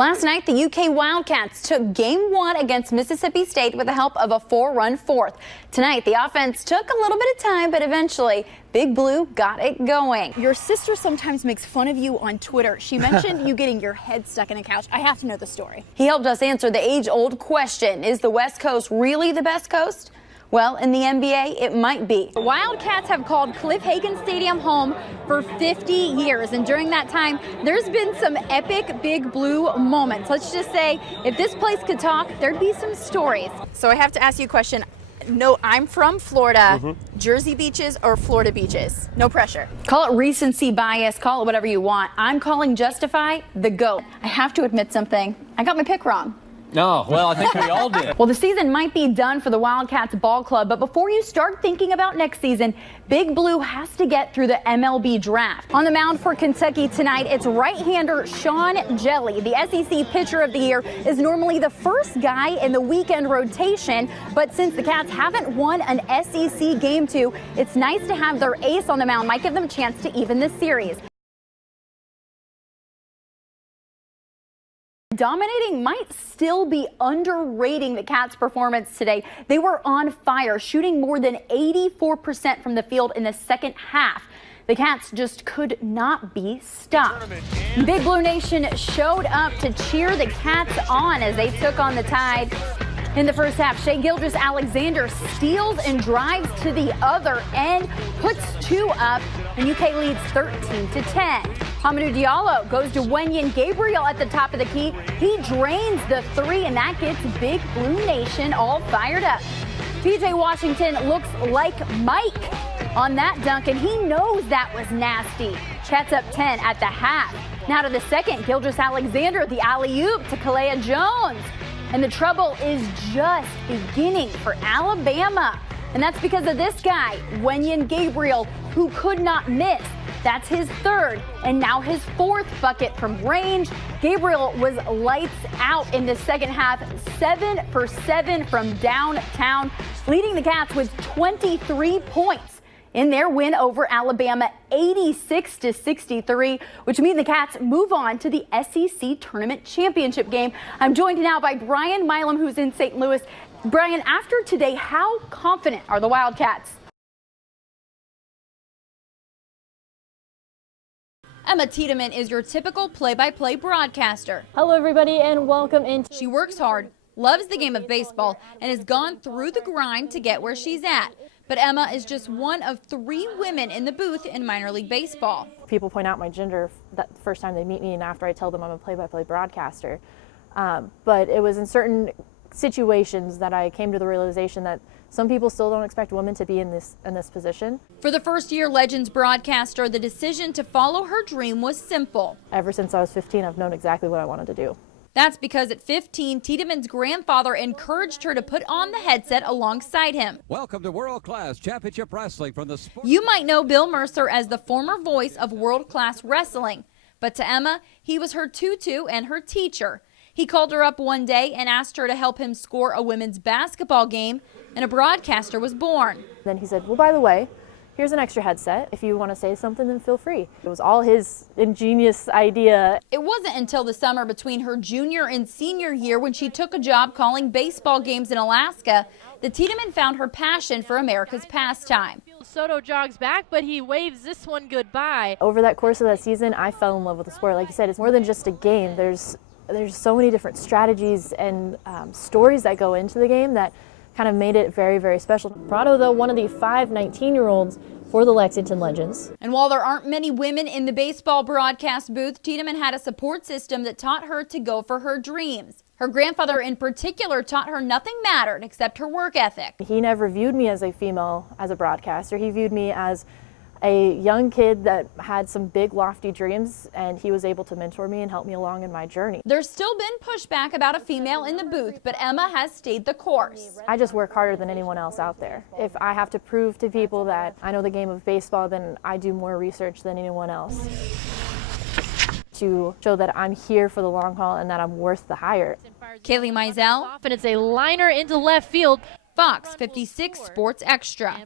Last night, the UK Wildcats took Game 1 against Mississippi State with the help of a 4-run fourth. Tonight, the offense took a little bit of time, but eventually, Big Blue got it going. Your sister sometimes makes fun of you on Twitter. She mentioned you getting your head stuck in a couch. I have to know the story. He helped us answer the age-old question, is the West Coast really the best coast? Well, in the NBA, it might be. The Wildcats have called Cliff Hagan Stadium home for 50 years, and during that time, there's been some epic Big Blue moments. Let's just say, if this place could talk, there'd be some stories. So I have to ask you a question. No, I'm from Florida. Jersey beaches or Florida beaches? No pressure. Call it recency bias, call it whatever you want. I'm calling Justify the GOAT. I have to admit something. I got my pick wrong. No, well, I think we all did. Well, the season might be done for the Wildcats ball club, but before you start thinking about next season, Big Blue has to get through the MLB draft. On the mound for Kentucky tonight, it's right-hander Sean Jelly. The SEC Pitcher of the Year is normally the first guy in the weekend rotation, but since the Cats haven't won an SEC Game 2, it's nice to have their ace on the mound. Might give them a chance to even the series. Dominating might still be underrating the Cats' performance today. They were on fire, shooting more than 84% from the field in the second half. The Cats just could not be stopped. Big Blue Nation showed up to cheer the Cats on as they took on the Tide. In the first half, Shai Gilgeous-Alexander steals and drives to the other end, puts 2 up, and UK leads 13-10. Hamidou Diallo goes to Wenyen Gabriel at the top of the key. He drains the 3, and that gets Big Blue Nation all fired up. TJ Washington looks like Mike on that dunk, and he knows that was nasty. Cats up 10 at the half. Now to the second, Gilgeous-Alexander, the alley-oop to Kalea Jones. And the trouble is just beginning for Alabama. And that's because of this guy, Wenyen Gabriel, who could not miss. That's his 3rd and now his 4th bucket from range. Gabriel was lights out in the second half, 7 for 7 from downtown, leading the Cats with 23 points in their win over Alabama, 86-63, which means the Cats move on to the SEC Tournament Championship game. I'm joined now by Brian Milam, who's in St. Louis. Brian, after today, how confident are the Wildcats? Emma Tiedemann is your typical play-by-play broadcaster. Hello, everybody, and welcome in. She works hard, loves the game of baseball, and has gone through the grind to get where she's at. But Emma is just one of 3 women in the booth in minor league baseball. People point out my gender that first time they meet me and after I tell them I'm a play-by-play broadcaster. But it was in certain situations that I came to the realization that some people still don't expect women to be in this position. For the first-year Legends broadcaster, the decision to follow her dream was simple. Ever since I was 15, I've known exactly what I wanted to do. That's because at 15, Tiedemann's grandfather encouraged her to put on the headset alongside him. Welcome to World Class Championship Wrestling from the sport. You might know Bill Mercer as the former voice of World Class Wrestling, but to Emma, he was her tutu and her teacher. He called her up one day and asked her to help him score a women's basketball game, and a broadcaster was born. Then he said, well, by the way, here's an extra headset. If you want to say something, then feel free. It was all his ingenious idea. It wasn't until the summer between her junior and senior year when she took a job calling baseball games in Alaska that Tiedemann found her passion for America's pastime. Soto jogs back, but he waves this one goodbye. Over that course of that season, I fell in love with the sport. Like you said, it's more than just a game. There's so many different strategies and stories that go into the game that kind of made it very, very special. Prado, though, one of the 5 19-year-olds for the Lexington Legends. And while there aren't many women in the baseball broadcast booth, Tiedemann had a support system that taught her to go for her dreams. Her grandfather in particular taught her nothing mattered except her work ethic. He never viewed me as a female, as a broadcaster. He viewed me as a young kid that had some big lofty dreams, and he was able to mentor me and help me along in my journey. There's still been pushback about a female in the booth, but Emma has stayed the course. I just work harder than anyone else out there. If I have to prove to people that I know the game of baseball, then I do more research than anyone else to show that I'm here for the long haul and that I'm worth the hire. Kailey Mizelle, And it's a liner into left field. Fox 56 Sports Extra.